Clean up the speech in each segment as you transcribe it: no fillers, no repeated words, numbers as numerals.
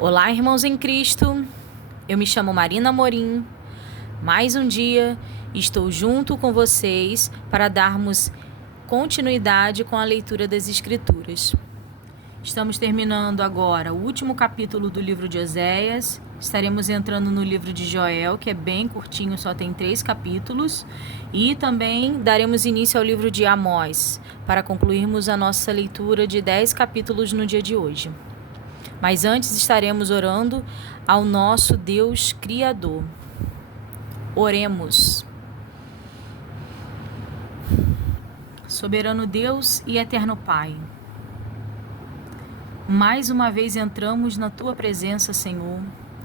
Olá, irmãos em Cristo. Eu me chamo Marina Amorim. Mais um dia estou junto com vocês para darmos continuidade com a leitura das Escrituras. Estamos terminando agora o último capítulo do livro de Oséias. Estaremos entrando no livro de Joel, que é bem curtinho, só tem 3 capítulos. E também daremos início ao livro de Amós, para concluirmos a nossa leitura de 10 capítulos no dia de hoje. Mas antes estaremos orando ao nosso Deus Criador. Oremos. Soberano Deus e eterno Pai, mais uma vez entramos na Tua presença, Senhor,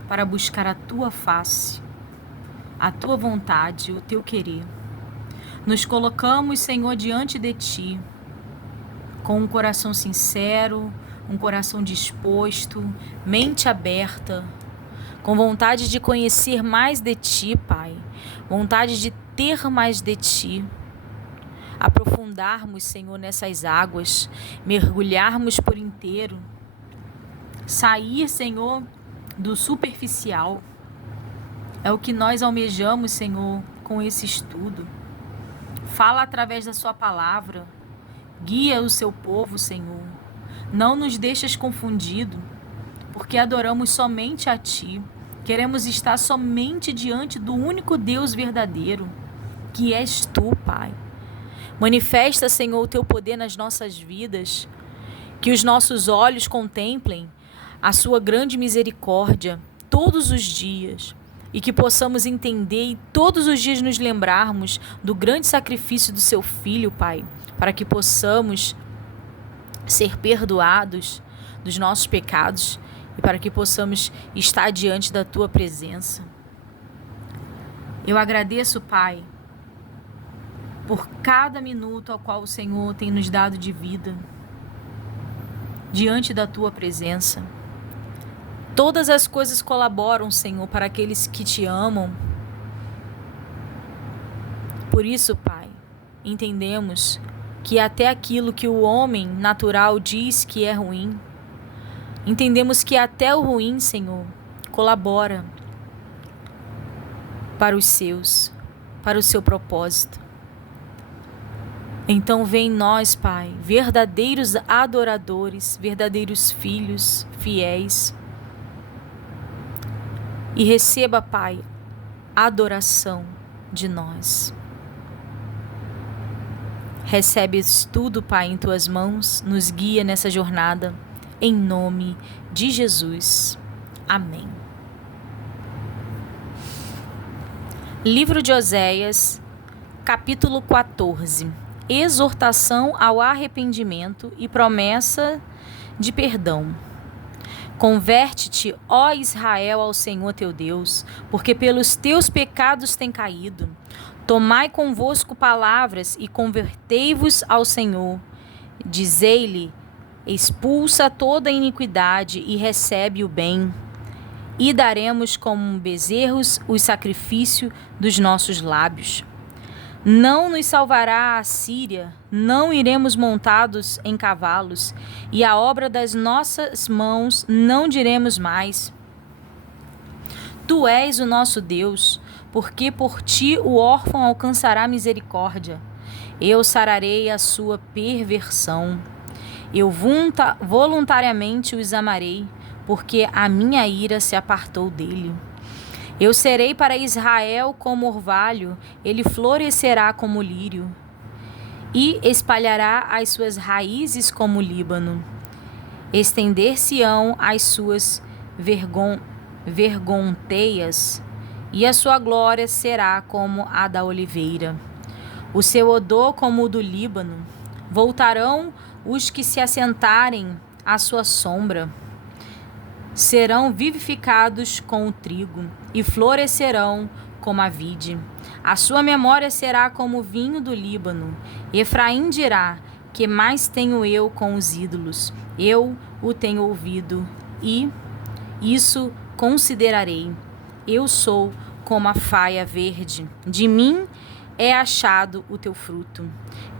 para buscar a Tua face, a Tua vontade, o Teu querer. Nos colocamos, Senhor, diante de Ti, com um coração sincero, um coração disposto, mente aberta, com vontade de conhecer mais de Ti, Pai, vontade de ter mais de Ti, aprofundarmos, Senhor, nessas águas, mergulharmos por inteiro, sair, Senhor, do superficial. É o que nós almejamos, Senhor, com esse estudo. Fala através da Sua palavra, guia o Seu povo, Senhor. Não nos deixes confundido, porque adoramos somente a Ti. Queremos estar somente diante do único Deus verdadeiro, que és Tu, Pai. Manifesta, Senhor, o Teu poder nas nossas vidas, que os nossos olhos contemplem a Sua grande misericórdia todos os dias e que possamos entender e todos os dias nos lembrarmos do grande sacrifício do Seu Filho, Pai, para que possamos ser perdoados dos nossos pecados e para que possamos estar diante da Tua presença. Eu agradeço, Pai, por cada minuto ao qual o Senhor tem nos dado de vida diante da Tua presença. Todas as coisas colaboram, Senhor, para aqueles que Te amam. Por isso, Pai, entendemos que até aquilo que o homem natural diz que é ruim, entendemos que até o ruim, Senhor, colabora para os seus, para o Seu propósito. Então vem nós, Pai, verdadeiros adoradores, verdadeiros filhos fiéis, e receba, Pai, a adoração de nós. Recebes tudo, Pai, em Tuas mãos, nos guia nessa jornada, em nome de Jesus. Amém. Livro de Oséias, capítulo 14. Exortação ao arrependimento e promessa de perdão. Converte-te, ó Israel, ao Senhor teu Deus, porque pelos teus pecados tem caído. Tomai convosco palavras e convertei-vos ao Senhor. Dizei-lhe: expulsa toda a iniquidade e recebe o bem. E daremos como bezerros o sacrifício dos nossos lábios. Não nos salvará a Síria, não iremos montados em cavalos, e a obra das nossas mãos não diremos mais. Tu és o nosso Deus, porque por Ti o órfão alcançará misericórdia. Eu sararei a sua perversão. Eu voluntariamente os amarei, porque a minha ira se apartou dele. Eu serei para Israel como orvalho, ele florescerá como lírio, e espalhará as suas raízes como o Líbano. Estender-se-ão as suas vergonteias, e a sua glória será como a da oliveira. O seu odor como o do Líbano. Voltarão os que se assentarem à sua sombra. Serão vivificados com o trigo e florescerão como a vide. A sua memória será como o vinho do Líbano. Efraim dirá: que mais tenho eu com os ídolos? Eu o tenho ouvido e isso considerarei. Eu sou como a faia verde. De mim é achado o teu fruto.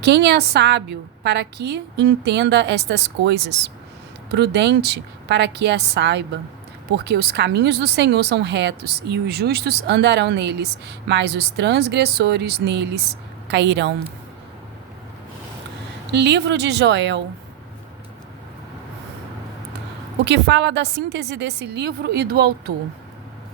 Quem é sábio para que entenda estas coisas? Prudente para que as saiba, porque os caminhos do Senhor são retos, e os justos andarão neles, mas os transgressores neles cairão. Livro de Joel. O que fala da síntese desse livro e do autor?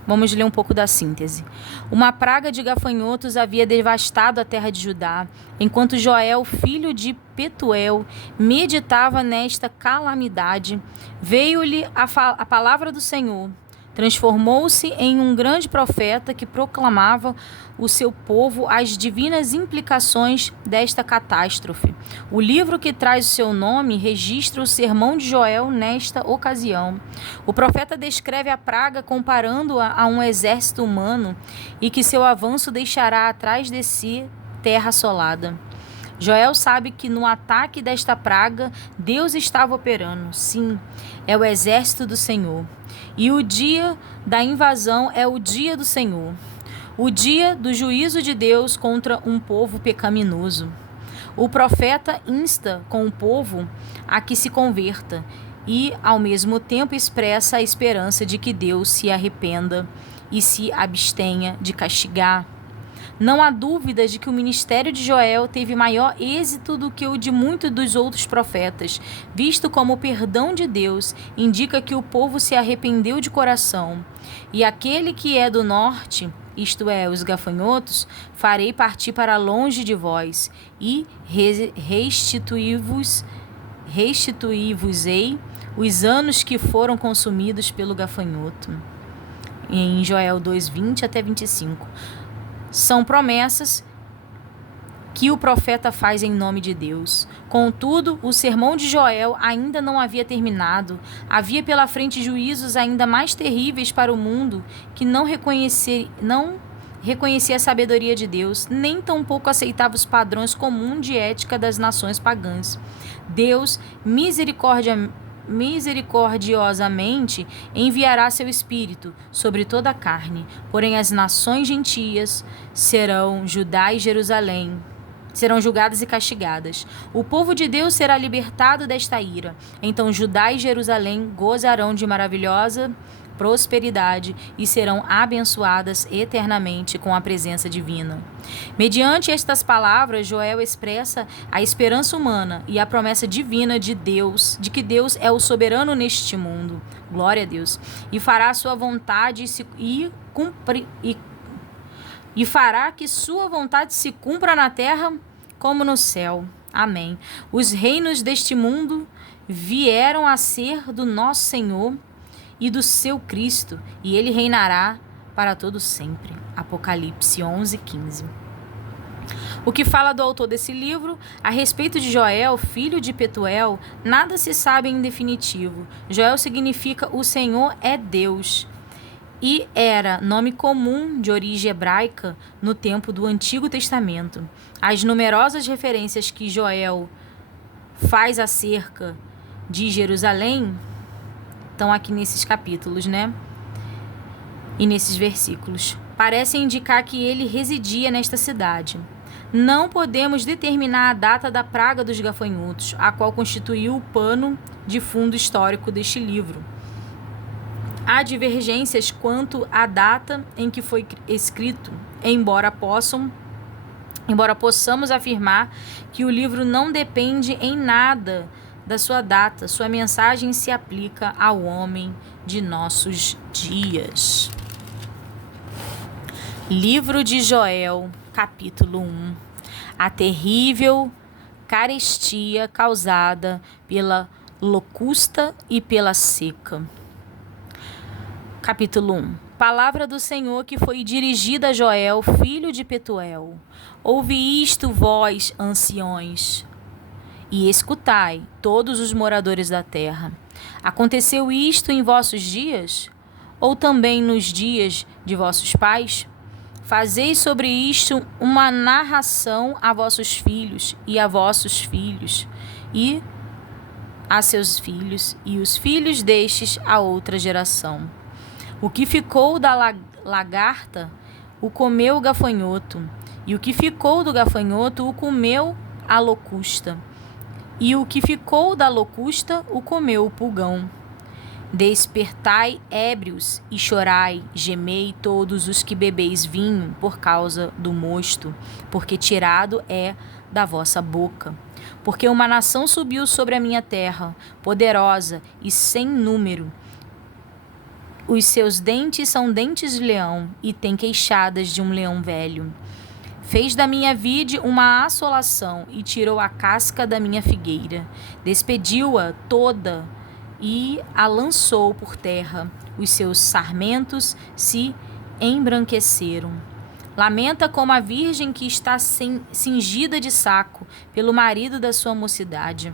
Vamos ler um pouco da síntese. Uma praga de gafanhotos havia devastado a terra de Judá, enquanto Joel, filho de Petuel, meditava nesta calamidade. Veio-lhe a palavra do Senhor. Transformou-se em um grande profeta que proclamava o seu povo as divinas implicações desta catástrofe. O livro que traz o seu nome registra o sermão de Joel nesta ocasião. O profeta descreve a praga comparando-a a um exército humano e que seu avanço deixará atrás de si terra assolada. Joel sabe que no ataque desta praga, Deus estava operando. Sim, é o exército do Senhor. E o dia da invasão é o dia do Senhor. O dia do juízo de Deus contra um povo pecaminoso. O profeta insta com o povo a que se converta e, ao mesmo tempo, expressa a esperança de que Deus se arrependa e se abstenha de castigar. Não há dúvida de que o ministério de Joel teve maior êxito do que o de muitos dos outros profetas, visto como o perdão de Deus indica que o povo se arrependeu de coração. E aquele que é do norte, isto é, os gafanhotos, farei partir para longe de vós, e restituí-vos-ei os anos que foram consumidos pelo gafanhoto. Em Joel 2:20 até 25. São promessas que o profeta faz em nome de Deus. Contudo, o sermão de Joel ainda não havia terminado. Havia pela frente juízos ainda mais terríveis para o mundo que não reconhecia a sabedoria de Deus, nem tampouco aceitava os padrões comuns de ética das nações pagãs. Deus, misericordiosamente enviará seu Espírito sobre toda a carne, porém as nações gentias serão Judá e Jerusalém, serão julgadas e castigadas. O povo de Deus será libertado desta ira. Então Judá e Jerusalém gozarão de maravilhosa prosperidade e serão abençoadas eternamente com a presença divina. Mediante estas palavras, Joel expressa a esperança humana e a promessa divina de Deus, de que Deus é o soberano neste mundo. Glória a Deus. E fará sua vontade e fará que sua vontade se cumpra na terra como no céu. Amém. Os reinos deste mundo vieram a ser do nosso Senhor e do seu Cristo, e ele reinará para todo sempre. Apocalipse 11:15. O que fala do autor desse livro? A respeito de Joel, filho de Petuel, nada se sabe em definitivo. Joel significa o Senhor é Deus, e era nome comum de origem hebraica no tempo do Antigo Testamento. As numerosas referências que Joel faz acerca de Jerusalém estão aqui nesses capítulos, né? E nesses versículos. Parecem indicar que ele residia nesta cidade. Não podemos determinar a data da praga dos gafanhotos, a qual constituiu o pano de fundo histórico deste livro. Há divergências quanto à data em que foi escrito, embora possamos afirmar que o livro não depende em nada da sua data, sua mensagem se aplica ao homem de nossos dias. Livro de Joel, capítulo 1. A terrível carestia causada pela locusta e pela seca. Capítulo 1. Palavra do Senhor que foi dirigida a Joel, filho de Petuel. Ouvi isto, vós, anciões, e escutai, todos os moradores da terra. Aconteceu isto em vossos dias? Ou também nos dias de vossos pais? Fazei sobre isto uma narração a vossos filhos e a vossos filhos, e a seus filhos, e os filhos destes a outra geração. O que ficou da lagarta o comeu o gafanhoto, e o que ficou do gafanhoto o comeu a locusta. E o que ficou da locusta o comeu o pulgão. Despertai, ébrios, e chorai, gemei todos os que bebeis vinho por causa do mosto, porque tirado é da vossa boca. Porque uma nação subiu sobre a minha terra, poderosa e sem número. Os seus dentes são dentes de leão, e tem queixadas de um leão velho. Fez da minha vide uma assolação, e tirou a casca da minha figueira. Despediu-a toda, e a lançou por terra. Os seus sarmentos se embranqueceram. Lamenta como a virgem que está cingida de saco pelo marido da sua mocidade.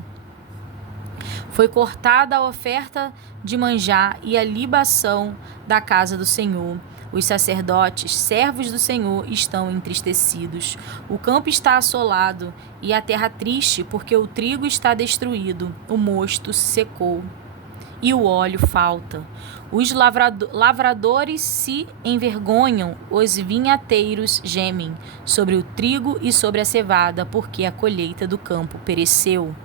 Foi cortada a oferta de manjar e a libação da casa do Senhor. Os sacerdotes, servos do Senhor, estão entristecidos. O campo está assolado e a terra triste, porque o trigo está destruído, o mosto se secou e o óleo falta. Os lavradores se envergonham, os vinhateiros gemem sobre o trigo e sobre a cevada, porque a colheita do campo pereceu.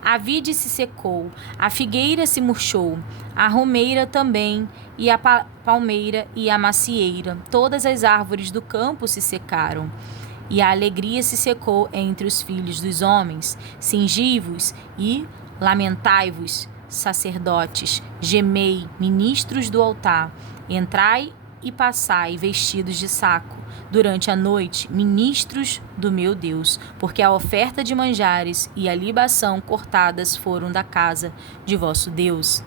A vide se secou, a figueira se murchou, a romeira também, e a palmeira e a macieira. Todas as árvores do campo se secaram. E a alegria se secou entre os filhos dos homens. Cingi-vos e lamentai-vos, sacerdotes, gemei, ministros do altar, entrai e passai vestidos de saco, durante a noite, ministros do meu Deus, porque a oferta de manjares e a libação cortadas foram da casa de vosso Deus.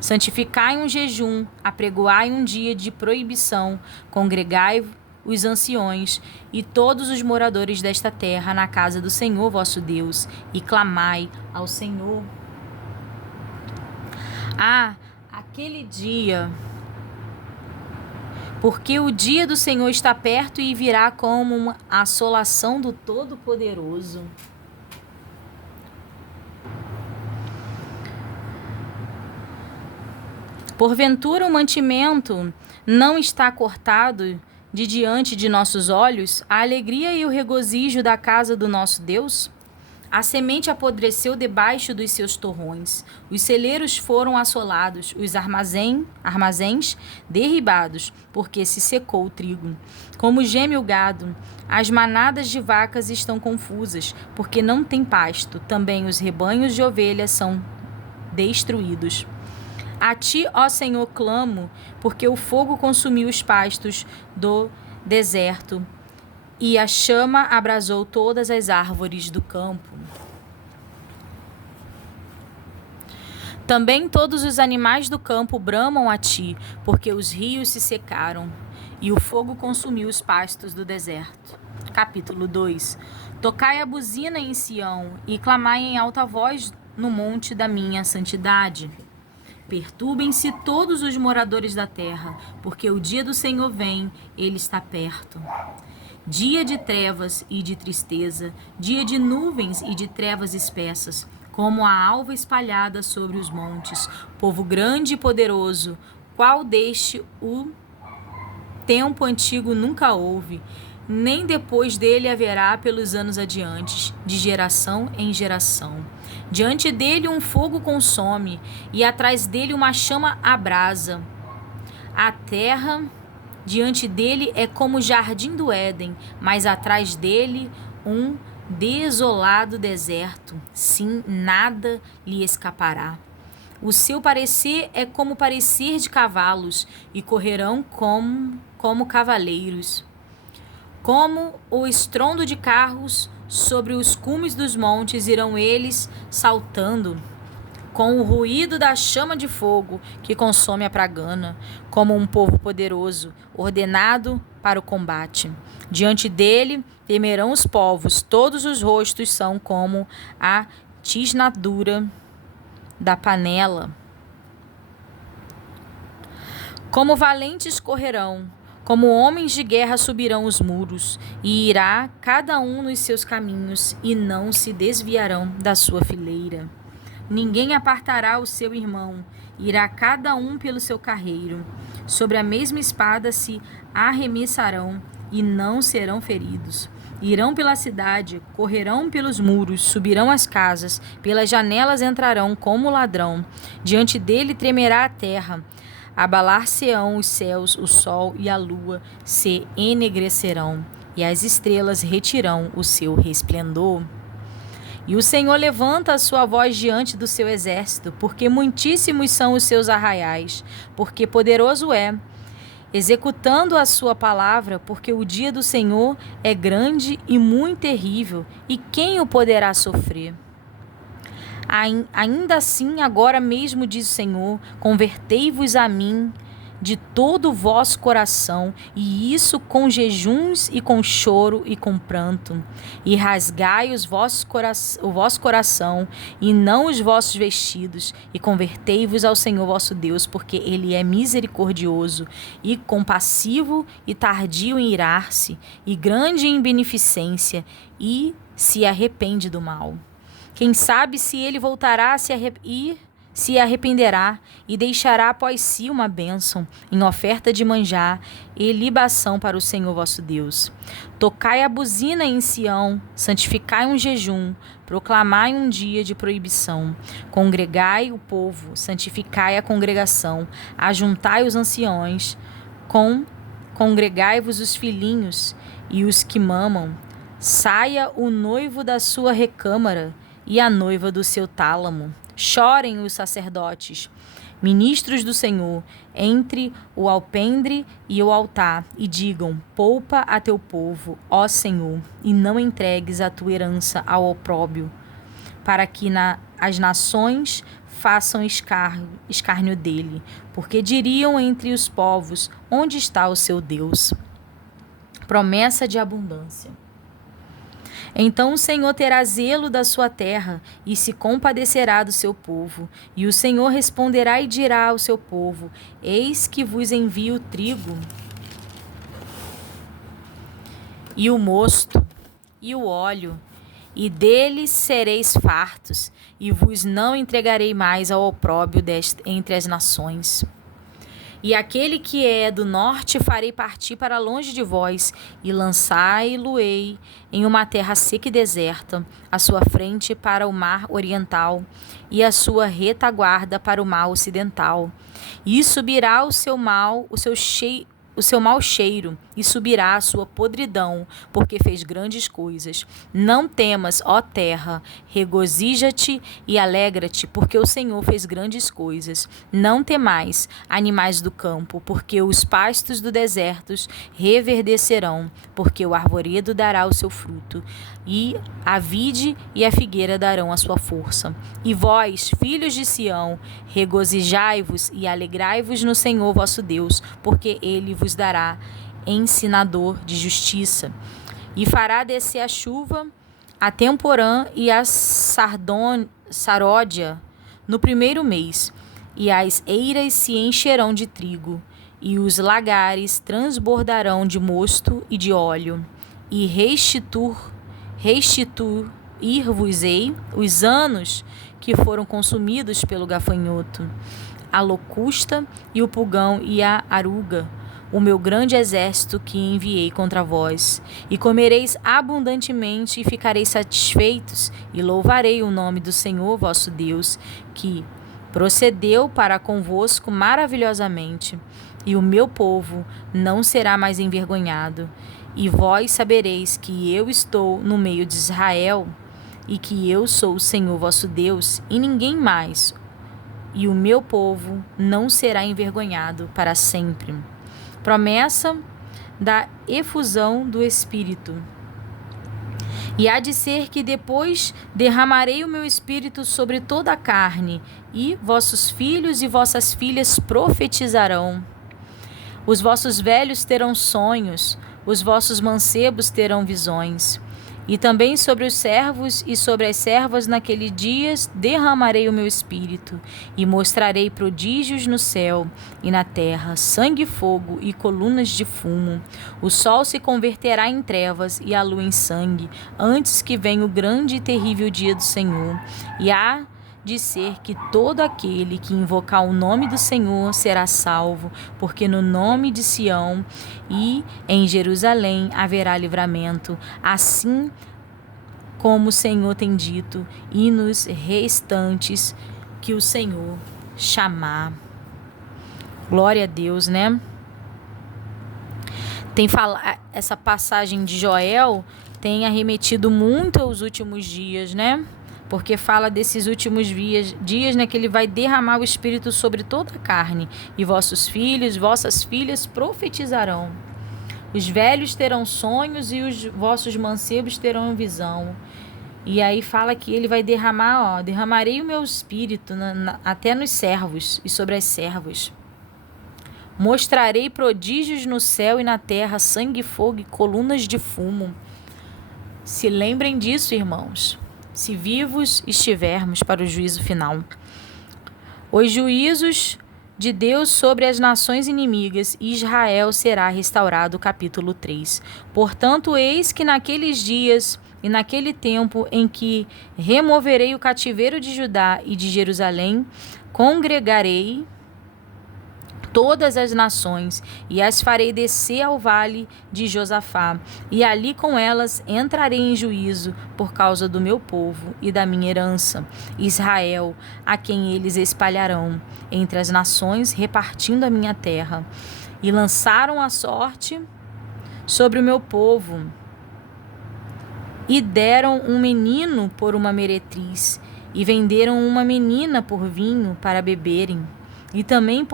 Santificai um jejum, apregoai um dia de proibição, congregai os anciões e todos os moradores desta terra na casa do Senhor vosso Deus, e clamai ao Senhor. Aquele dia, porque o dia do Senhor está perto e virá como uma assolação do Todo-Poderoso. Porventura o mantimento não está cortado de diante de nossos olhos, a alegria e o regozijo da casa do nosso Deus? A semente apodreceu debaixo dos seus torrões, os celeiros foram assolados, os armazéns derribados, porque se secou o trigo. Como geme o gado, as manadas de vacas estão confusas, porque não tem pasto, também os rebanhos de ovelhas são destruídos. A ti, ó Senhor, clamo, porque o fogo consumiu os pastos do deserto, e a chama abrasou todas as árvores do campo. Também todos os animais do campo bramam a ti, porque os rios se secaram, e o fogo consumiu os pastos do deserto. Capítulo 2. Tocai a buzina em Sião, e clamai em alta voz no monte da minha santidade. Perturbem-se todos os moradores da terra, porque o dia do Senhor vem, ele está perto. Dia de trevas e de tristeza, dia de nuvens e de trevas espessas, como a alva espalhada sobre os montes, povo grande e poderoso, qual deste o tempo antigo nunca houve, nem depois dele haverá pelos anos adiante, de geração em geração. Diante dele um fogo consome, e atrás dele uma chama abrasa. A terra diante dele é como o jardim do Éden, mas atrás dele um desolado deserto. Sim, nada lhe escapará. O seu parecer é como o parecer de cavalos, e correrão como cavaleiros. Como o estrondo de carros sobre os cumes dos montes irão eles saltando, com o ruído da chama de fogo que consome a pragana, como um povo poderoso, ordenado para o combate. Diante dele temerão os povos, todos os rostos são como a tisnadura da panela. Como valentes correrão, como homens de guerra subirão os muros, e irá cada um nos seus caminhos, e não se desviarão da sua fileira. Ninguém apartará o seu irmão, irá cada um pelo seu carreiro. Sobre a mesma espada se arremessarão, e não serão feridos. Irão pela cidade, correrão pelos muros, subirão as casas, pelas janelas entrarão como ladrão. Diante dele tremerá a terra. Abalar-se-ão os céus, o sol e a lua se enegrecerão, e as estrelas retirarão o seu resplendor. E o Senhor levanta a sua voz diante do seu exército, porque muitíssimos são os seus arraiais, porque poderoso é, executando a sua palavra, porque o dia do Senhor é grande e muito terrível, e quem o poderá sofrer? Ainda assim, agora mesmo, diz o Senhor, convertei-vos a mim de todo o vosso coração, e isso com jejuns e com choro e com pranto, e rasgai o vosso coração e não os vossos vestidos, e convertei-vos ao Senhor vosso Deus, porque ele é misericordioso e compassivo e tardio em irar-se, e grande em beneficência, e se arrepende do mal. Quem sabe se ele voltará se arrependerá e deixará após si uma bênção em oferta de manjar e libação para o Senhor vosso Deus. Tocai a buzina em Sião, santificai um jejum, proclamai um dia de proibição. Congregai o povo, santificai a congregação, ajuntai os anciões, congregai-vos os filhinhos e os que mamam. Saia o noivo da sua recâmara e a noiva do seu tálamo. Chorem os sacerdotes, ministros do Senhor, entre o alpendre e o altar, e digam: poupa a teu povo, ó Senhor, e não entregues a tua herança ao opróbrio, para que as nações façam escárnio dele, porque diriam entre os povos: onde está o seu Deus? Promessa de abundância. Então o Senhor terá zelo da sua terra e se compadecerá do seu povo. E o Senhor responderá e dirá ao seu povo: eis que vos envio o trigo e o mosto e o óleo, e deles sereis fartos, e vos não entregarei mais ao opróbrio entre as nações. E aquele que é do norte farei partir para longe de vós, e lançai-lo-ei em uma terra seca e deserta, a sua frente para o mar oriental, e a sua retaguarda para o mar ocidental. E subirá o seu mau cheiro, e subirá a sua podridão, porque fez grandes coisas. Não temas, ó terra, regozija-te e alegra-te, porque o Senhor fez grandes coisas. Não temais, animais do campo, porque os pastos do deserto reverdecerão, porque o arvoredo dará o seu fruto, e a vide e a figueira darão a sua força. E vós, filhos de Sião, regozijai-vos e alegrai-vos no Senhor vosso Deus, porque ele vos dará ensinador de justiça. E fará descer a chuva, a temporã e a saródia no primeiro mês, e as eiras se encherão de trigo, e os lagares transbordarão de mosto e de óleo, e restituir-vos-ei os anos que foram consumidos pelo gafanhoto, a locusta e o pulgão e a aruga, o meu grande exército que enviei contra vós. E comereis abundantemente e ficareis satisfeitos, e louvarei o nome do Senhor vosso Deus, que procedeu para convosco maravilhosamente. E o meu povo não será mais envergonhado. E vós sabereis que eu estou no meio de Israel, e que eu sou o Senhor vosso Deus, e ninguém mais. E o meu povo não será envergonhado para sempre. Promessa da efusão do Espírito. E há de ser que depois derramarei o meu Espírito sobre toda a carne, e vossos filhos e vossas filhas profetizarão. Os vossos velhos terão sonhos, os vossos mancebos terão visões. E também sobre os servos e sobre as servas naqueles dias derramarei o meu espírito, e mostrarei prodígios no céu e na terra, sangue e fogo e colunas de fumo. O sol se converterá em trevas e a lua em sangue, antes que venha o grande e terrível dia do Senhor. E há dizer que todo aquele que invocar o nome do Senhor será salvo, porque no nome de Sião e em Jerusalém haverá livramento, assim como o Senhor tem dito, e nos restantes que o Senhor chamar. Glória a Deus, né? Essa passagem de Joel tem arremetido muito aos últimos dias, né? Porque fala desses últimos dias, né? Que ele vai derramar o Espírito sobre toda a carne. E vossos filhos, vossas filhas profetizarão. Os velhos terão sonhos e os vossos mancebos terão visão. E aí fala que ele vai derramar, derramarei o meu Espírito até nos servos e sobre as servas. Mostrarei prodígios no céu e na terra, sangue, fogo e colunas de fumo. Se lembrem disso, irmãos, se vivos estivermos para o juízo final. Os juízos de Deus sobre as nações inimigas, Israel será restaurado, capítulo 3. Portanto, eis que naqueles dias e naquele tempo em que removerei o cativeiro de Judá e de Jerusalém, congregarei todas as nações e as farei descer ao vale de Josafá, e ali com elas entrarei em juízo por causa do meu povo e da minha herança, Israel, a quem eles espalharão entre as nações, repartindo a minha terra. E lançaram a sorte sobre o meu povo, e deram um menino por uma meretriz, e venderam uma menina por vinho para beberem. E também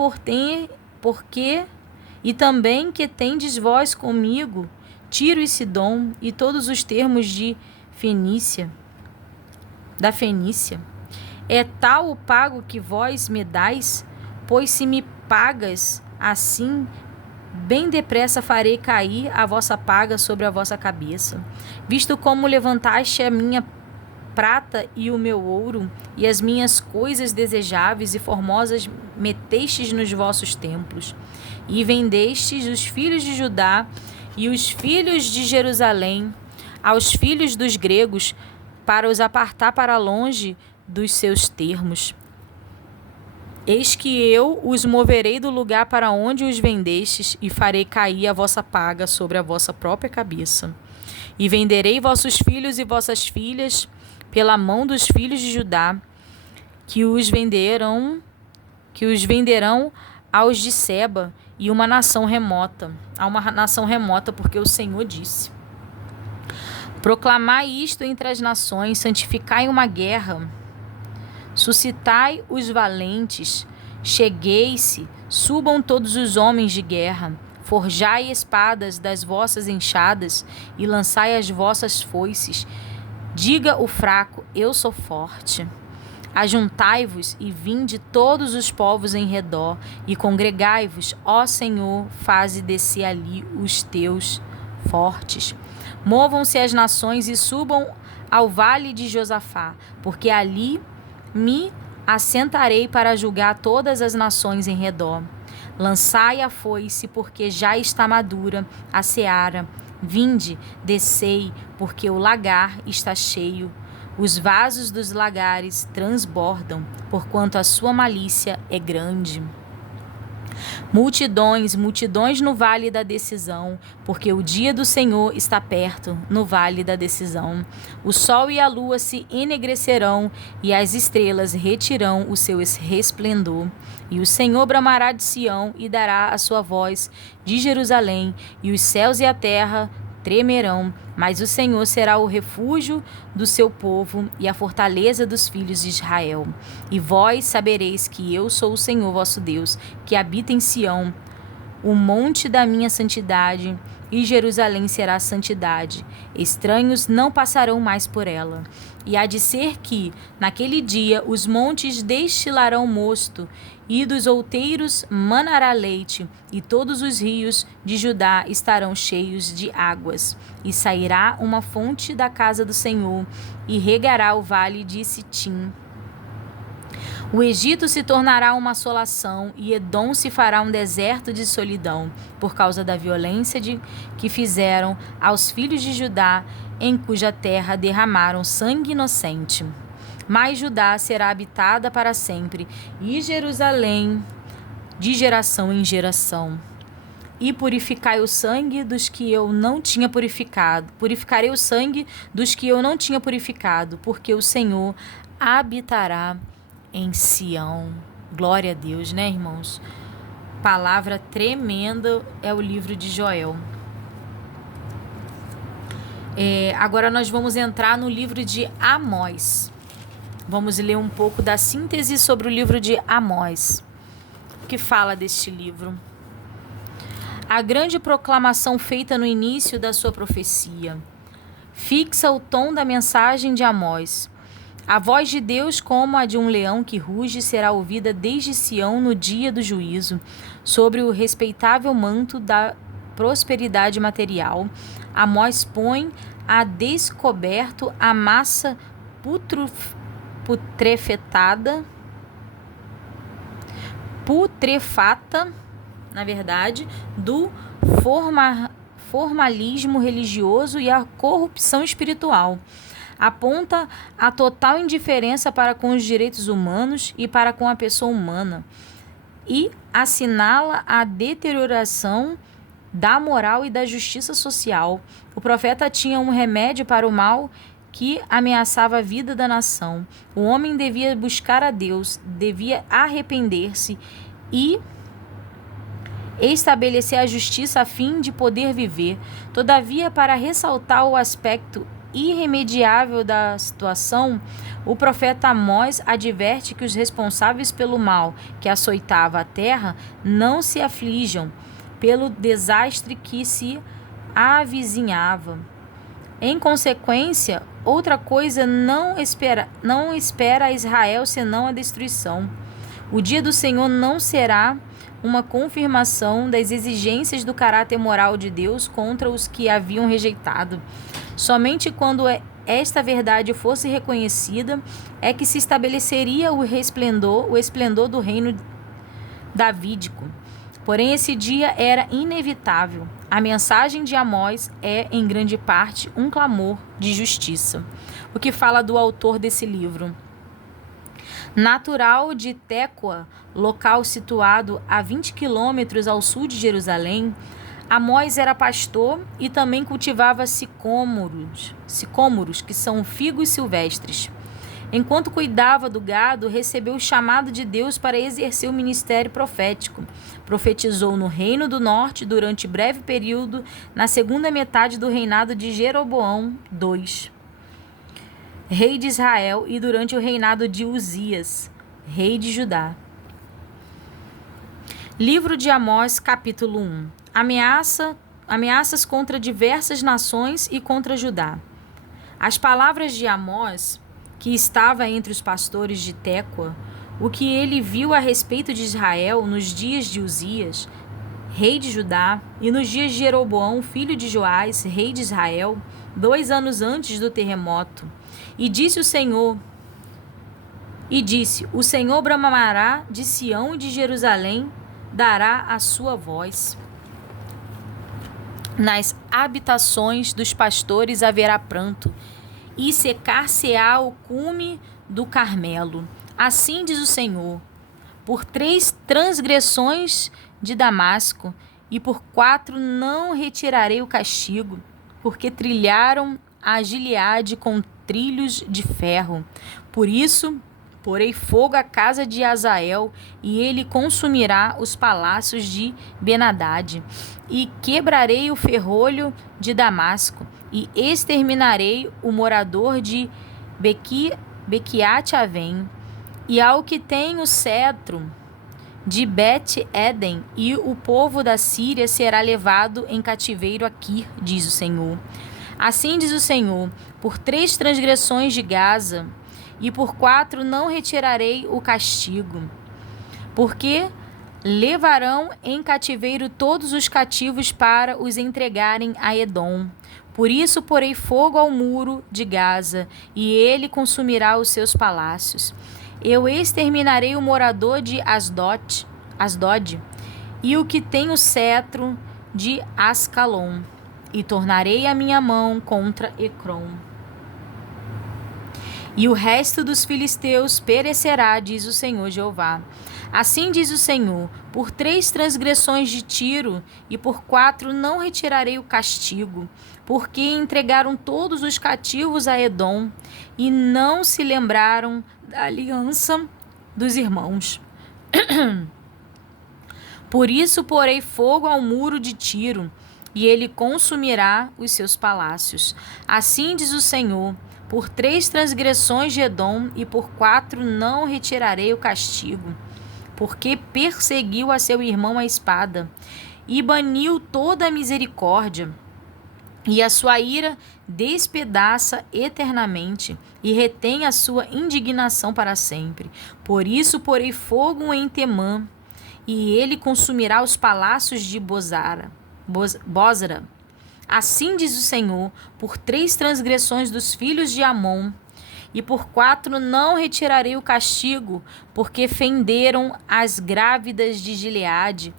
que tendes vós comigo Tiro e Sidom e todos os termos da Fenícia. É tal o pago que vós me dais? Pois se me pagas assim, bem depressa farei cair a vossa paga sobre a vossa cabeça. Visto como levantaste a minha prata e o meu ouro, e as minhas coisas desejáveis e formosas metestes nos vossos templos, e vendestes os filhos de Judá e os filhos de Jerusalém aos filhos dos gregos, para os apartar para longe dos seus termos. Eis que eu os moverei do lugar para onde os vendestes, e farei cair a vossa paga sobre a vossa própria cabeça. E venderei vossos filhos e vossas filhas pela mão dos filhos de Judá, que os venderão aos de Seba e a uma nação remota, porque o Senhor disse: proclamai isto entre as nações, santificai uma guerra, suscitai os valentes, cheguei-se, subam todos os homens de guerra, forjai espadas das vossas enxadas e lançai as vossas foices. Diga o fraco, eu sou forte. Ajuntai-vos e vinde todos os povos em redor, e congregai-vos, ó Senhor, faze descer ali os teus fortes. Movam-se as nações e subam ao vale de Josafá, porque ali me assentarei para julgar todas as nações em redor. Lançai a foice, porque já está madura a seara. Vinde, descei, porque o lagar está cheio. Os vasos dos lagares transbordam, porquanto a sua malícia é grande. Multidões, multidões no vale da decisão, porque o dia do Senhor está perto, no vale da decisão. O sol e a lua se enegrecerão, e as estrelas retirarão o seu resplendor. E o Senhor bramará de Sião e dará a sua voz de Jerusalém, e os céus e a terra tremerão, mas o Senhor será o refúgio do seu povo e a fortaleza dos filhos de Israel. E vós sabereis que eu sou o Senhor vosso Deus, que habita em Sião, o monte da minha santidade, e Jerusalém será santidade. Estranhos não passarão mais por ela. E há de ser que, naquele dia, os montes destilarão mosto, e dos outeiros manará leite, e todos os rios de Judá estarão cheios de águas. E sairá uma fonte da casa do Senhor, e regará o vale de Sitim. O Egito se tornará uma assolação, e Edom se fará um deserto de solidão, por causa da violência que fizeram aos filhos de Judá, em cuja terra derramaram sangue inocente. Mas Judá será habitada para sempre, e Jerusalém de geração em geração. E purificai o sangue dos que eu não tinha purificado. Purificarei o sangue dos que eu não tinha purificado, porque o Senhor habitará em Sião. Glória a Deus, né, irmãos? Palavra tremenda é o livro de Joel. Agora nós vamos entrar no livro de Amós. Vamos ler um pouco da síntese sobre o livro de Amós, que fala deste livro. A grande proclamação feita no início da sua profecia fixa o tom da mensagem de Amós. A voz de Deus, como a de um leão que ruge, será ouvida desde Sião no dia do juízo, sobre o respeitável manto da prosperidade material. Amós põe a descoberto a massa putrefata, na verdade, do formalismo religioso e a corrupção espiritual. Aponta a total indiferença para com os direitos humanos e para com a pessoa humana, e assinala a deterioração da moral e da justiça social. O profeta tinha um remédio para o mal que ameaçava a vida da nação. O homem devia buscar a Deus, devia arrepender-se e estabelecer a justiça a fim de poder viver. Todavia, para ressaltar o aspecto irremediável da situação, o profeta Amós adverte que os responsáveis pelo mal que açoitava a terra não se aflijam pelo desastre que se avizinhava. Em consequência, outra coisa não espera a Israel senão a destruição. O dia do Senhor não será uma confirmação das exigências do caráter moral de Deus contra os que haviam rejeitado. Somente quando esta verdade fosse reconhecida é que se estabeleceria o esplendor do reino davídico. Porém, esse dia era inevitável. A mensagem de Amós é, em grande parte, um clamor de justiça. O que fala do autor desse livro? Natural de Tecoa, local situado a 20 quilômetros ao sul de Jerusalém, Amós era pastor e também cultivava sicômoros, que são figos silvestres. Enquanto cuidava do gado, recebeu o chamado de Deus para exercer o ministério profético. Profetizou no Reino do Norte durante breve período, na segunda metade do reinado de Jeroboão II, rei de Israel, e durante o reinado de Uzias, rei de Judá. Livro de Amós, capítulo 1. Ameaças contra diversas nações e contra Judá. As palavras de Amós, que estava entre os pastores de Tecoa, o que ele viu a respeito de Israel nos dias de Uzias, rei de Judá, e nos dias de Jeroboão, filho de Joás, rei de Israel, 2 anos antes do terremoto. E disse: o Senhor bramará de Sião e de Jerusalém, dará a sua voz. Nas habitações dos pastores haverá pranto, e secar-se-á o cume do Carmelo. Assim diz o Senhor: por 3 transgressões de Damasco, e por 4 não retirarei o castigo, porque trilharam a Gileade com trilhos de ferro. Por isso, porei fogo à casa de Azael, e ele consumirá os palácios de Ben-Hadad, e quebrarei o ferrolho de Damasco, e exterminarei o morador de Bequiat-Avém, e ao que tem o cetro de Bet-Eden, e o povo da Síria será levado em cativeiro a Quir, diz o Senhor. Assim diz o Senhor: por 3 transgressões de Gaza, e por 4 não retirarei o castigo, porque levarão em cativeiro todos os cativos para os entregarem a Edom. Por isso porei fogo ao muro de Gaza, e ele consumirá os seus palácios. Eu exterminarei o morador de Asdod, e o que tem o cetro de Ascalon, e tornarei a minha mão contra Ecrom. e o resto dos filisteus perecerá, diz o Senhor Jeová. Assim diz o Senhor: por 3 transgressões de Tiro e por 4 não retirarei o castigo, porque entregaram todos os cativos a Edom e não se lembraram da aliança dos irmãos. Por isso porei fogo ao muro de Tiro, e ele consumirá os seus palácios. Assim diz o Senhor: por 3 transgressões de Edom e por 4 não retirarei o castigo, porque perseguiu a seu irmão à espada e baniu toda a misericórdia, e a sua ira despedaça eternamente e retém a sua indignação para sempre. Por isso porei fogo em Temã, e ele consumirá os palácios de Bozra. Assim diz o Senhor: por 3 transgressões dos filhos de Amon e por 4 não retirarei o castigo, porque fenderam as grávidas de Gileade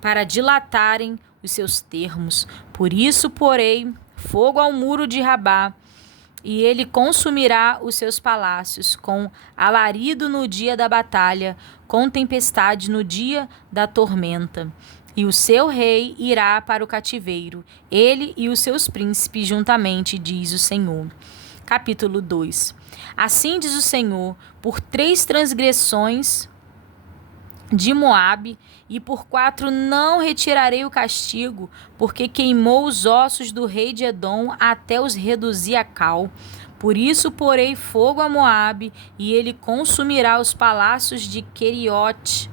para dilatarem os seus termos. Por isso porei fogo ao muro de Rabá, e ele consumirá os seus palácios, com alarido no dia da batalha, com tempestade no dia da tormenta. E o seu rei irá para o cativeiro, ele e os seus príncipes juntamente, diz o Senhor. Capítulo 2. Assim diz o Senhor: por 3 transgressões de Moabe e por 4 não retirarei o castigo, porque queimou os ossos do rei de Edom até os reduzir a cal. Por isso porei fogo a Moabe, e ele consumirá os palácios de Queriote.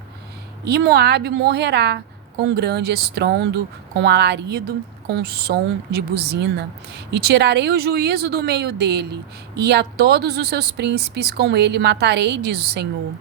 E Moabe morrerá com grande estrondo, com alarido, com som de buzina. E tirarei o juízo do meio dele, e a todos os seus príncipes com ele matarei, diz o Senhor.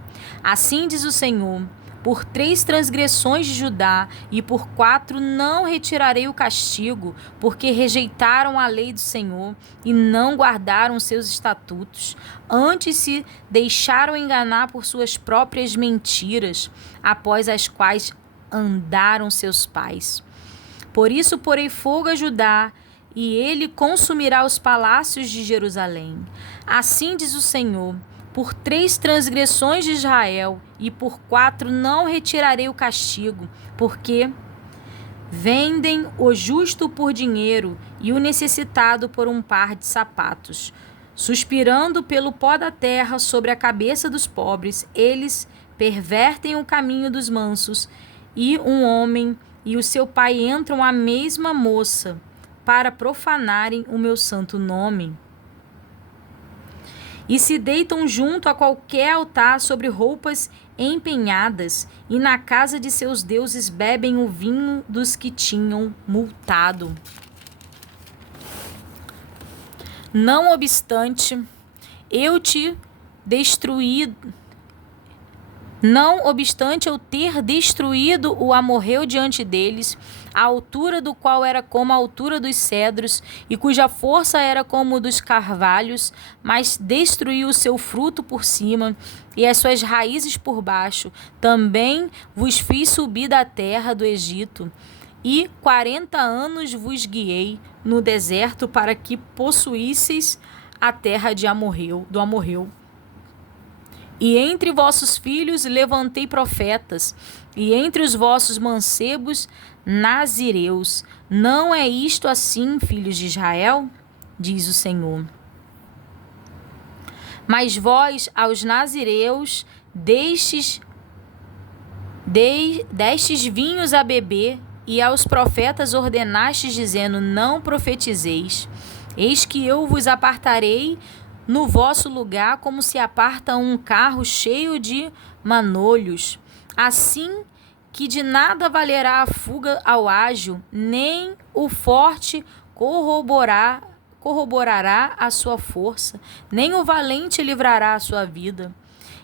Assim diz o Senhor: por 3 transgressões de Judá e por 4 não retirarei o castigo, porque rejeitaram a lei do Senhor e não guardaram seus estatutos. Antes se deixaram enganar por suas próprias mentiras, após as quais andaram seus pais. Por isso porei fogo a Judá, e ele consumirá os palácios de Jerusalém. Assim diz o Senhor: por 3 transgressões de Israel e por 4 não retirarei o castigo, porque vendem o justo por dinheiro e o necessitado por um par de sapatos. Suspirando pelo pó da terra sobre a cabeça dos pobres, eles pervertem o caminho dos mansos, e um homem e o seu pai entram à mesma moça para profanarem o meu santo nome. E se deitam junto a qualquer altar sobre roupas empenhadas, e na casa de seus deuses bebem o vinho dos que tinham multado. Não obstante, eu ter destruído o amorreu diante deles, a altura do qual era como a altura dos cedros, e cuja força era como dos carvalhos, mas destruí o seu fruto por cima e as suas raízes por baixo. Também vos fiz subir da terra do Egito, e 40 anos vos guiei no deserto para que possuísseis a terra do amorreu. E entre vossos filhos levantei profetas, e entre os vossos mancebos nazireus. Não é isto assim, filhos de Israel? Diz o Senhor. Mas vós, aos nazireus, destes vinhos a beber, e aos profetas ordenastes, dizendo: não profetizeis. Eis que eu vos apartarei no vosso lugar, como se aparta um carro cheio de manolhos. Assim que de nada valerá a fuga ao ágil, nem o forte corroborará a sua força, nem o valente livrará a sua vida.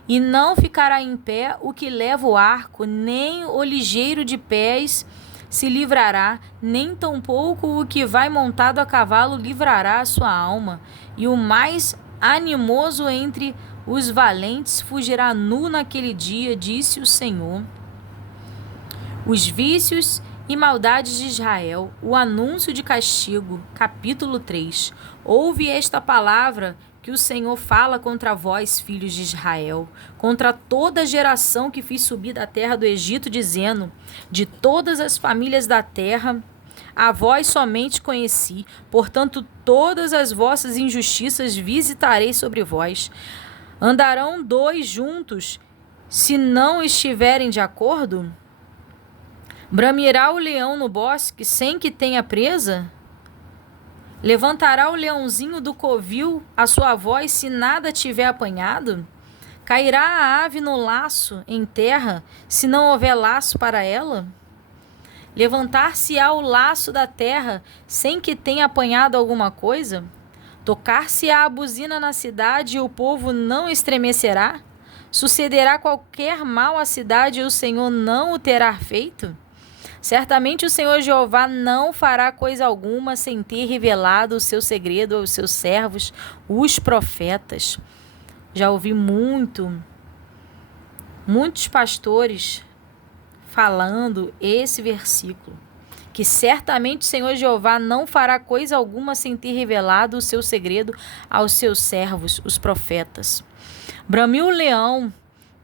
E não ficará em pé o que leva o arco, nem o ligeiro de pés se livrará, nem tampouco o que vai montado a cavalo livrará a sua alma. E o mais animoso entre os valentes fugirá nu naquele dia, disse o Senhor. Os vícios e maldades de Israel, o anúncio de castigo. Capítulo 3. Ouve esta palavra que o Senhor fala contra vós, filhos de Israel, contra toda a geração que fiz subir da terra do Egito, dizendo: de todas as famílias da terra, a vós somente conheci, portanto, todas as vossas injustiças visitarei sobre vós. Andarão dois juntos, se não estiverem de acordo? Bramirá o leão no bosque, sem que tenha presa? Levantará o leãozinho do covil a sua voz, se nada tiver apanhado? Cairá a ave no laço em terra, se não houver laço para ela? Levantar-se-á o laço da terra, sem que tenha apanhado alguma coisa? Tocar-se-á a buzina na cidade, e o povo não estremecerá? Sucederá qualquer mal à cidade, e o Senhor não o terá feito? Certamente o Senhor Jeová não fará coisa alguma sem ter revelado o seu segredo aos seus servos, os profetas. Já ouvi muitos pastores falando esse versículo, que certamente o Senhor Jeová não fará coisa alguma sem ter revelado o seu segredo aos seus servos, os profetas. Bramiu o leão,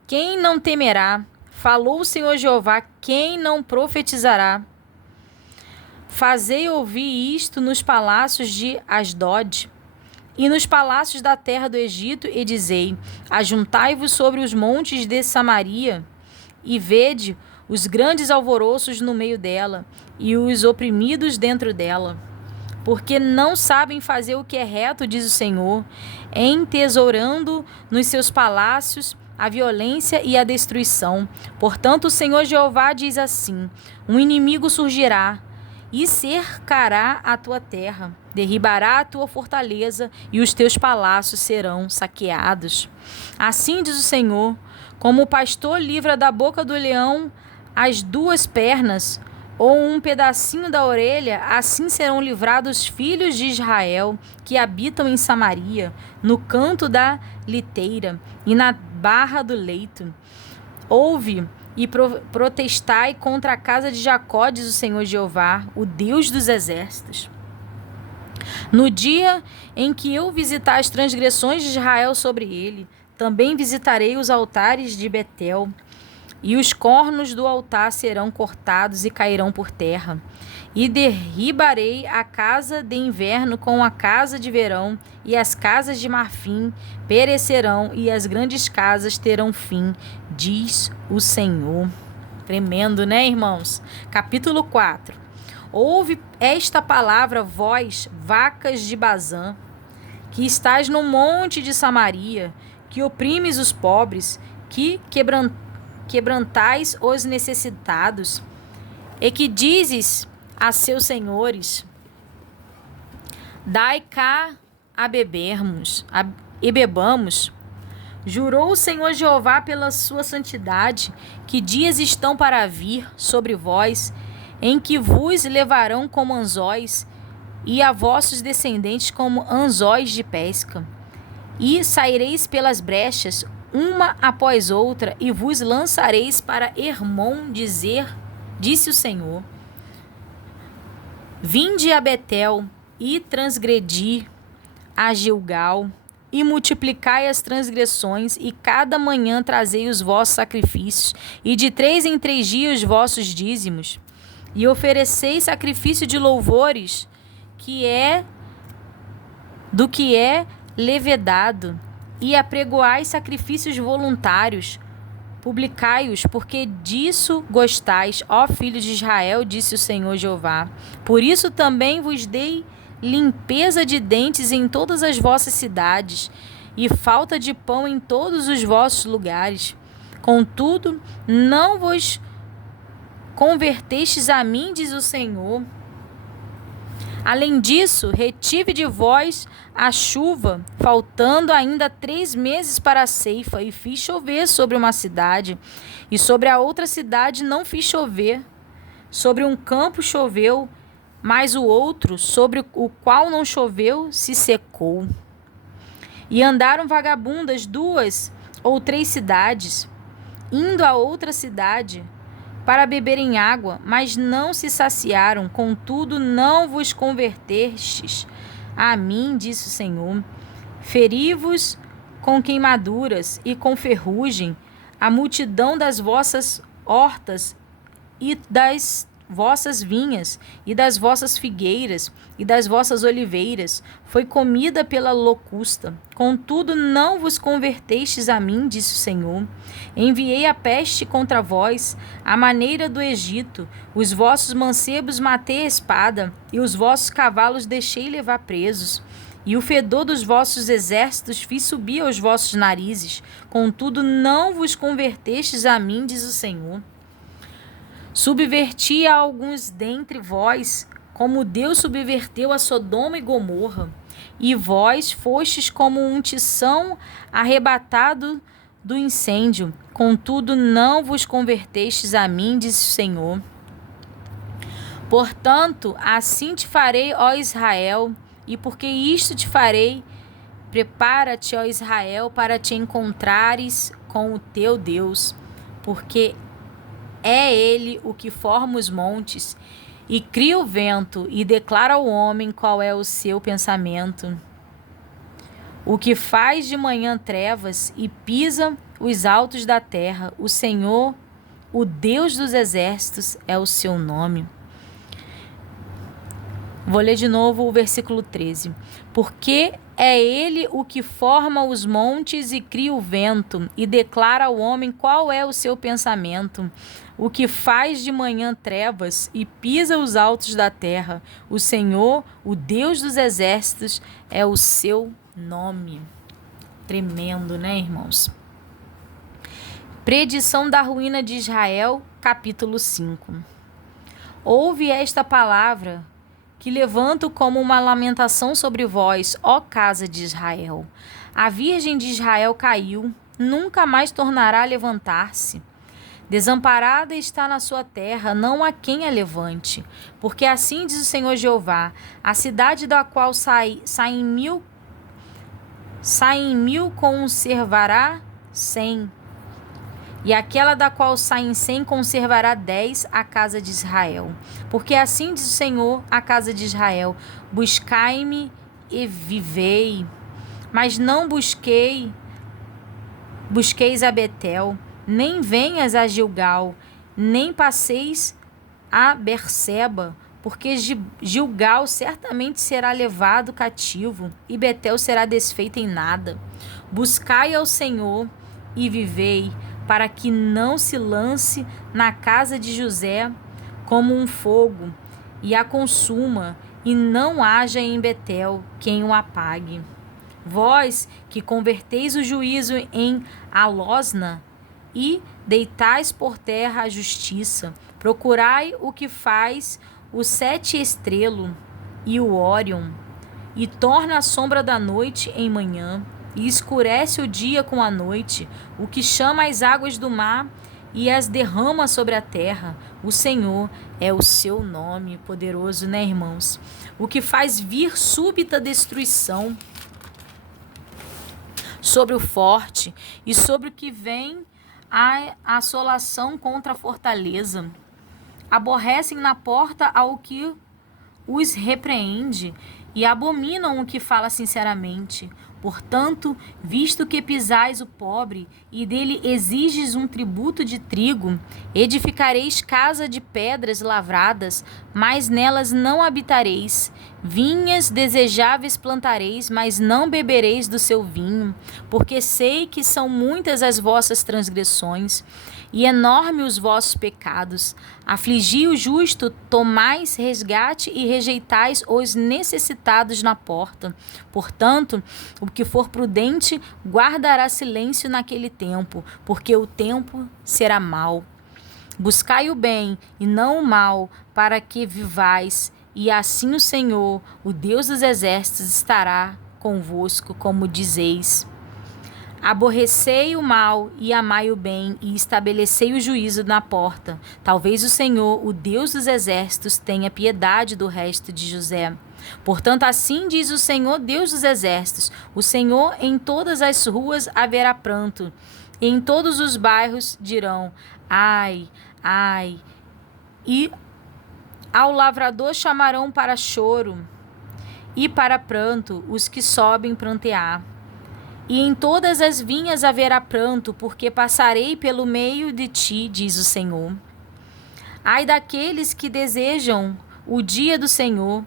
quem não temerá? Falou o Senhor Jeová, quem não profetizará? Fazei ouvir isto nos palácios de Asdod e nos palácios da terra do Egito, e dizei: ajuntai-vos sobre os montes de Samaria, e vede os grandes alvoroços no meio dela, e os oprimidos dentro dela. Porque não sabem fazer o que é reto, diz o Senhor, entesourando nos seus palácios a violência e a destruição. Portanto, o Senhor Jeová diz assim: um inimigo surgirá e cercará a tua terra, derribará a tua fortaleza e os teus palácios serão saqueados. Assim diz o Senhor: como o pastor livra da boca do leão as duas pernas, ou um pedacinho da orelha, assim serão livrados os filhos de Israel, que habitam em Samaria, no canto da liteira e na barra do leito. Ouve e protestai contra a casa de Jacó, diz o Senhor Jeová, o Deus dos exércitos. No dia em que eu visitar as transgressões de Israel sobre ele, também visitarei os altares de Betel, e os cornos do altar serão cortados e cairão por terra. E derribarei a casa de inverno com a casa de verão, e as casas de marfim perecerão, e as grandes casas terão fim, diz o Senhor. Tremendo, né, irmãos? Capítulo 4. Ouve esta palavra, vós, vacas de Bazã, que estáis no monte de Samaria, que oprimes os pobres, que quebrantais os necessitados, e que dizes a seus senhores: dai cá a bebermos, e bebamos. Jurou o Senhor Jeová pela sua santidade, que dias estão para vir sobre vós, em que vos levarão como anzóis, e a vossos descendentes como anzóis de pesca. E saireis pelas brechas, uma após outra, e vos lançareis para Hermon, disse o Senhor. Vinde a Betel, e transgredi a Gilgal, e multiplicai as transgressões, e cada manhã trazei os vossos sacrifícios, e de 3 em 3 dias os vossos dízimos. E ofereceis sacrifício de louvores, que é levedado, e apregoai sacrifícios voluntários. Publicai-os, porque disso gostais, ó filhos de Israel, disse o Senhor Jeová. Por isso também vos dei limpeza de dentes em todas as vossas cidades, e falta de pão em todos os vossos lugares. Contudo, não vos convertestes a mim, diz o Senhor. Além disso, retive de vós a chuva, faltando ainda 3 meses para a ceifa, e fiz chover sobre uma cidade, e sobre a outra cidade não fiz chover. Sobre um campo choveu, mas o outro, sobre o qual não choveu, se secou. E andaram vagabundas 2 ou 3 cidades, indo a outra cidade para beberem água, mas não se saciaram. Contudo, não vos convertestes a mim, disse o Senhor. Feri-vos com queimaduras e com ferrugem a multidão das vossas hortas e das vossas vinhas, e das vossas figueiras, e das vossas oliveiras, foi comida pela locusta. Contudo, não vos convertestes a mim, disse o Senhor. Enviei a peste contra vós, à maneira do Egito. Os vossos mancebos matei a espada, e os vossos cavalos deixei levar presos. E o fedor dos vossos exércitos fiz subir aos vossos narizes. Contudo, não vos convertestes a mim, diz o Senhor. Subverti a alguns dentre vós, como Deus subverteu a Sodoma e Gomorra, e vós fostes como um tição arrebatado do incêndio. Contudo, não vos convertestes a mim, disse o Senhor. Portanto, assim te farei, ó Israel, e porque isto te farei, prepara-te, ó Israel, para te encontrares com o teu Deus, porque é ele o que forma os montes e cria o vento e declara ao homem qual é o seu pensamento. O que faz de manhã trevas e pisa os altos da terra. O Senhor, o Deus dos exércitos, é o seu nome. Vou ler de novo o versículo 13. Porque é ele o que forma os montes e cria o vento e declara ao homem qual é o seu pensamento. O que faz de manhã trevas e pisa os altos da terra. O Senhor, o Deus dos exércitos, é o seu nome. Tremendo, né, irmãos? Predição da ruína de Israel, capítulo 5. Ouve esta palavra que levanto como uma lamentação sobre vós, ó casa de Israel. A virgem de Israel caiu, nunca mais tornará a levantar-se. Desamparada está na sua terra, não há quem a levante. Porque assim diz o Senhor Jeová, a cidade da qual saem mil conservará 100, e aquela da qual saem 100 conservará 10, a casa de Israel. Porque assim diz o Senhor, a casa de Israel, buscai-me e vivei, mas não busqueis a Betel, nem venhas a Gilgal, nem passeis a Berseba, porque Gilgal certamente será levado cativo, e Betel será desfeita em nada. Buscai ao Senhor e vivei, para que não se lance na casa de José como um fogo, e a consuma, e não haja em Betel quem o apague. Vós que converteis o juízo em alosna, e deitais por terra a justiça, procurai o que faz o 7 estrelo e o Órion, e torna a sombra da noite em manhã, e escurece o dia com a noite, o que chama as águas do mar e as derrama sobre a terra. O Senhor é o seu nome. Poderoso, né, irmãos? O que faz vir súbita destruição sobre o forte, e sobre o que vem a assolação contra a fortaleza. Aborrecem na porta ao que os repreende, e abominam o que fala sinceramente. Portanto, visto que pisais o pobre, e dele exiges um tributo de trigo, edificareis casa de pedras lavradas, mas nelas não habitareis. Vinhas desejáveis plantareis, mas não bebereis do seu vinho, porque sei que são muitas as vossas transgressões, e enorme os vossos pecados. Afligi o justo, tomais resgate e rejeitais os necessitados na porta. Portanto, o que for prudente guardará silêncio naquele tempo, porque o tempo será mau. Buscai o bem e não o mal, para que vivais, e assim o Senhor, o Deus dos exércitos, estará convosco, como dizeis. Aborrecei o mal e amai o bem, e estabelecei o juízo na porta. Talvez o Senhor, o Deus dos exércitos, tenha piedade do resto de José. Portanto, assim diz o Senhor, Deus dos exércitos: o Senhor, em todas as ruas haverá pranto, e em todos os bairros dirão: ai, ai. E ao lavrador chamarão para choro, e para pranto os que sobem prantear. E em todas as vinhas haverá pranto, porque passarei pelo meio de ti, diz o Senhor. Ai daqueles que desejam o dia do Senhor,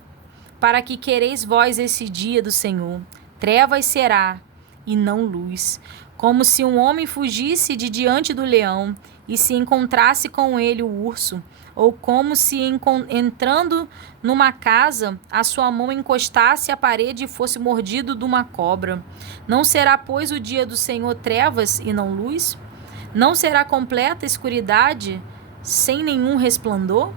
para que quereis vós esse dia do Senhor. Trevas será, e não luz, como se um homem fugisse de diante do leão, e se encontrasse com ele o urso, ou como se, entrando numa casa, a sua mão encostasse à parede e fosse mordido de uma cobra. Não será, pois, o dia do Senhor trevas e não luz? Não será completa escuridade, sem nenhum resplandor?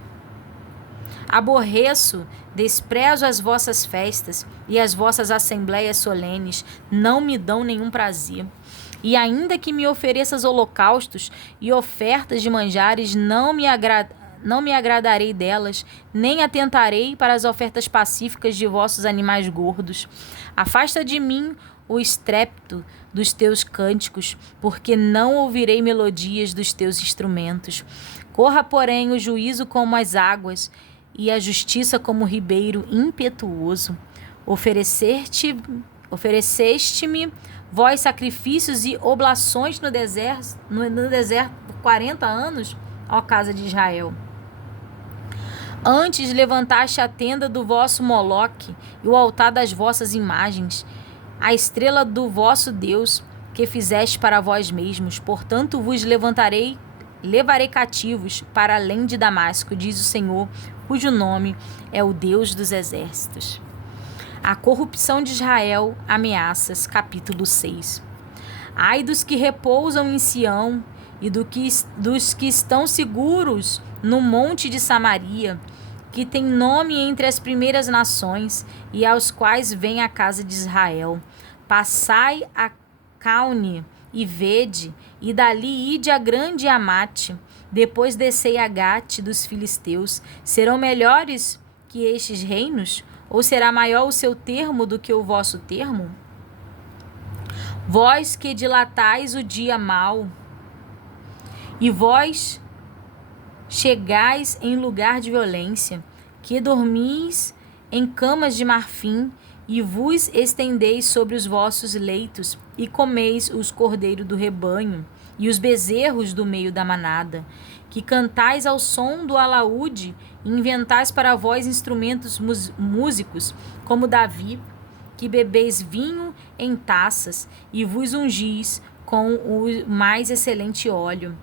Aborreço, desprezo as vossas festas, e as vossas assembleias solenes não me dão nenhum prazer. E ainda que me ofereças holocaustos e ofertas de manjares, não me agradarei delas, nem atentarei para as ofertas pacíficas de vossos animais gordos. Afasta de mim o estrépito dos teus cânticos, porque não ouvirei melodias dos teus instrumentos. Corra, porém, o juízo como as águas, e a justiça como o ribeiro impetuoso. Ofereceste-me vós sacrifícios e oblações no deserto por 40 anos, ó casa de Israel. Antes levantaste a tenda do vosso Moloque e o altar das vossas imagens, a estrela do vosso Deus, que fizeste para vós mesmos. Portanto vos levarei cativos para além de Damasco, diz o Senhor, cujo nome é o Deus dos exércitos. A corrupção de Israel, ameaças, capítulo 6. Ai dos que repousam em Sião e dos que estão seguros no monte de Samaria, que tem nome entre as primeiras nações e aos quais vem a casa de Israel. Passai a Caune e vede, e dali ide a grande Amate, depois descei a Gate dos filisteus. Serão melhores que estes reinos? Ou será maior o seu termo do que o vosso termo? Vós que dilatais o dia mau, e vós chegais em lugar de violência, que dormis em camas de marfim, e vos estendeis sobre os vossos leitos, e comeis os cordeiros do rebanho, e os bezerros do meio da manada, que cantais ao som do alaúde, e inventais para vós instrumentos músicos, como Davi, que bebeis vinho em taças, e vos ungis com o mais excelente óleo.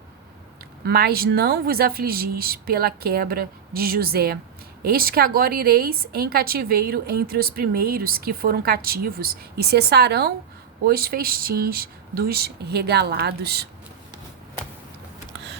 Mas não vos afligis pela quebra de José. Eis que agora ireis em cativeiro entre os primeiros que foram cativos, e cessarão os festins dos regalados.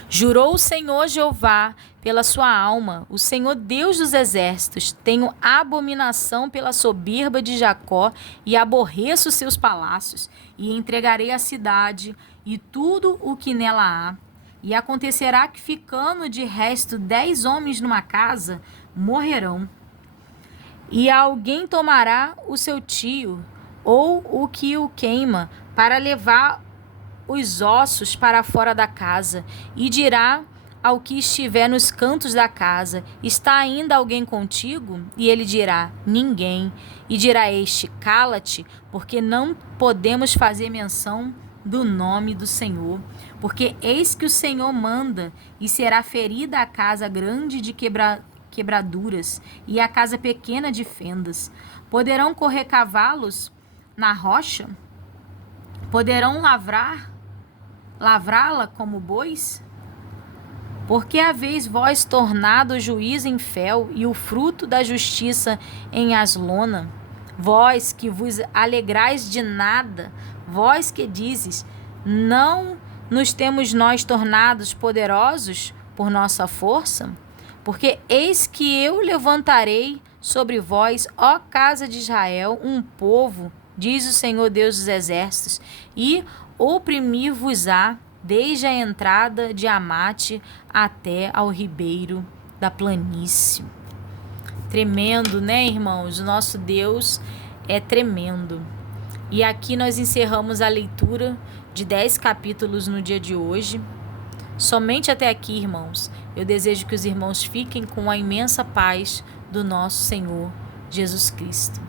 Jurou o Senhor Jeová pela sua alma, o Senhor Deus dos exércitos: tenho abominação pela soberba de Jacó e aborreço seus palácios, e entregarei a cidade e tudo o que nela há. E acontecerá que, ficando de resto 10 homens numa casa, morrerão. E alguém tomará o seu tio, ou o que o queima, para levar os ossos para fora da casa, e dirá ao que estiver nos cantos da casa: está ainda alguém contigo? E ele dirá: ninguém. E dirá este: cala-te, porque não podemos fazer menção do nome do Senhor. Porque eis que o Senhor manda, e será ferida a casa grande de quebraduras, e a casa pequena de fendas. Poderão correr cavalos na rocha? Poderão lavrá-la como bois? Porque haveis vós tornado o juízo em Fel, e o fruto da justiça em Aslona? Vós que vos alegrais de nada, vós que dizes: não nos temos nós tornados poderosos por nossa força? Porque eis que eu levantarei sobre vós, ó casa de Israel, um povo, diz o Senhor Deus dos exércitos, e oprimir-vos-á desde a entrada de Amate até ao ribeiro da planície. Tremendo, né, irmãos? O nosso Deus é tremendo. E aqui nós encerramos a leitura de 10 capítulos no dia de hoje. Somente até aqui, irmãos. Eu desejo que os irmãos fiquem com a imensa paz do nosso Senhor Jesus Cristo.